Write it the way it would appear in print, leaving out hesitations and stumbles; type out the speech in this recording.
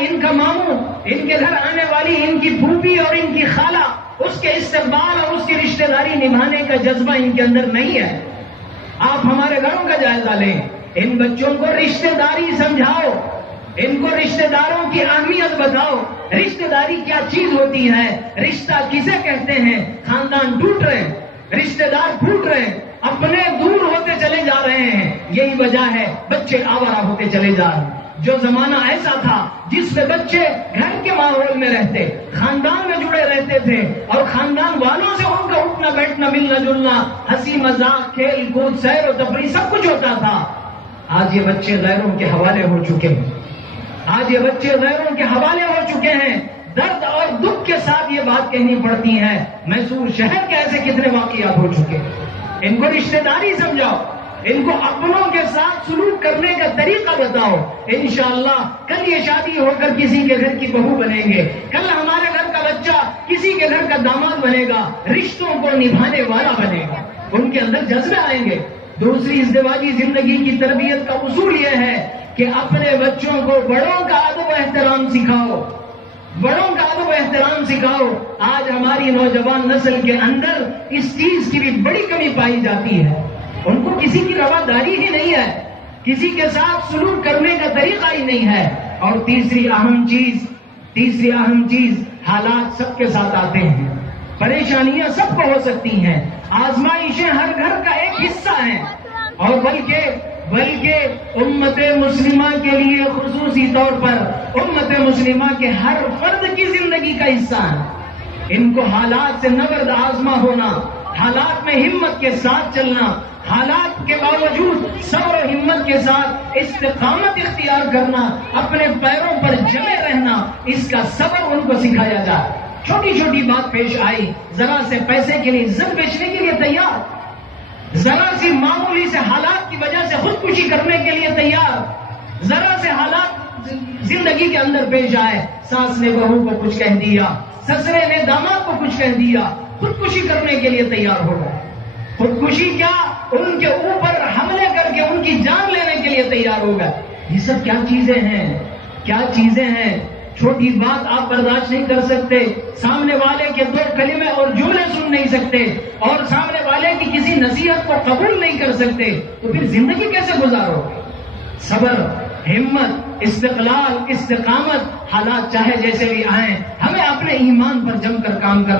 ان کا ماموں، ان کے گھر آنے والی ان کی پھوپھی اور ان کی خالہ، اس کے استقبال اور اس کی رشتہ داری نبھانے کا جذبہ ان کے اندر نہیں ہے۔ آپ ہمارے گھروں کا جائزہ لیں، ان بچوں کو رشتہ داری سمجھاؤ، ان کو رشتہ داروں کی اہمیت بتاؤ، رشتہ داری کیا چیز ہوتی ہے، رشتہ کسے کہتے ہیں۔ خاندان ٹوٹ رہے ہیں، رشتہ دار پھوٹ رہے ہیں، اپنے دور ہوتے چلے جا رہے ہیں، یہی وجہ ہے بچے آوارہ ہوتے چلے جا رہے ہیں۔ جو زمانہ ایسا تھا جس میں بچے گھر کے ماحول میں رہتے، خاندان میں جڑے رہتے تھے اور خاندان والوں سے ان کا اٹھنا بیٹھنا ملنا جلنا، ہنسی مذاق کھیل کود سیر و تفریح سب کچھ ہوتا تھا، آج یہ بچے غیروں کے حوالے ہو چکے ہیں، آج یہ بچے غیروں کے حوالے ہو چکے ہیں۔ درد اور دکھ کے ساتھ یہ بات کہنی پڑتی ہے، میسور شہر کے ایسے کتنے واقعات ہو چکے ہیں۔ ان کو رشتہ داری سمجھاؤ، ان کو اپنوں کے ساتھ سلوک کرنے کا طریقہ بتاؤ، انشاءاللہ کل یہ شادی ہو کر کسی کے گھر کی بہو بنیں گے، کل ہمارے گھر کا بچہ کسی کے گھر کا داماد بنے گا، رشتوں کو نبھانے والا بنے گا، ان کے اندر جذبے آئیں گے۔ دوسری ازدواجی زندگی کی تربیت کا اصول یہ ہے کہ اپنے بچوں کو بڑوں کا ادب و احترام سکھاؤ، بڑوں کا ادب و احترام سکھاؤ۔ آج ہماری نوجوان نسل کے اندر اس چیز کی بھی بڑی کمی پائی جاتی ہے، ان کو کسی کی رواداری ہی نہیں ہے، کسی کے ساتھ سلوک کرنے کا طریقہ ہی نہیں ہے۔ اور تیسری اہم چیز حالات سب کے ساتھ آتے ہیں، پریشانیاں سب کو ہو سکتی ہیں، آزمائشیں ہر گھر کا ایک حصہ ہیں، اور بلکہ امت مسلمہ کے لیے خصوصی طور پر امت مسلمہ کے ہر فرد کی زندگی کا حصہ ہے۔ ان کو حالات سے نبرد آزما ہونا، حالات میں ہمت کے ساتھ چلنا، حالات کے باوجود صبر و ہمت کے ساتھ استقامت اختیار کرنا، اپنے پیروں پر جمے رہنا، اس کا صبر ان کو سکھایا جائے۔ چھوٹی چھوٹی بات پیش آئی، ذرا سے پیسے کے لیے عزت بیچنے کے لیے تیار، ذرا سی معمولی سے حالات کی وجہ سے خودکشی کرنے کے لیے تیار، ذرا سے حالات زندگی کے اندر پیش آئے، ساس نے بہو کو کچھ کہہ دیا، سسرے نے داماد کو کچھ کہہ دیا، خودکشی کرنے کے لیے تیار ہو گئے۔ خودکشی کیا، ان کے اوپر حملے کر کے ان کی جان لینے کے لیے تیار ہو گئے۔ یہ سب کیا چیزیں ہیں؟ چھوٹی بات آپ برداشت نہیں کر سکتے، سامنے والے کے دو کلمے اور جملے سن نہیں سکتے، اور سامنے والے کی کسی نصیحت کو قبول نہیں کر سکتے، تو پھر زندگی کیسے گزارو؟ صبر، ہمت، استقلال، استقامت، حالات چاہے جیسے بھی آئیں، ہمیں اپنے ایمان پر جم کر کام کرنا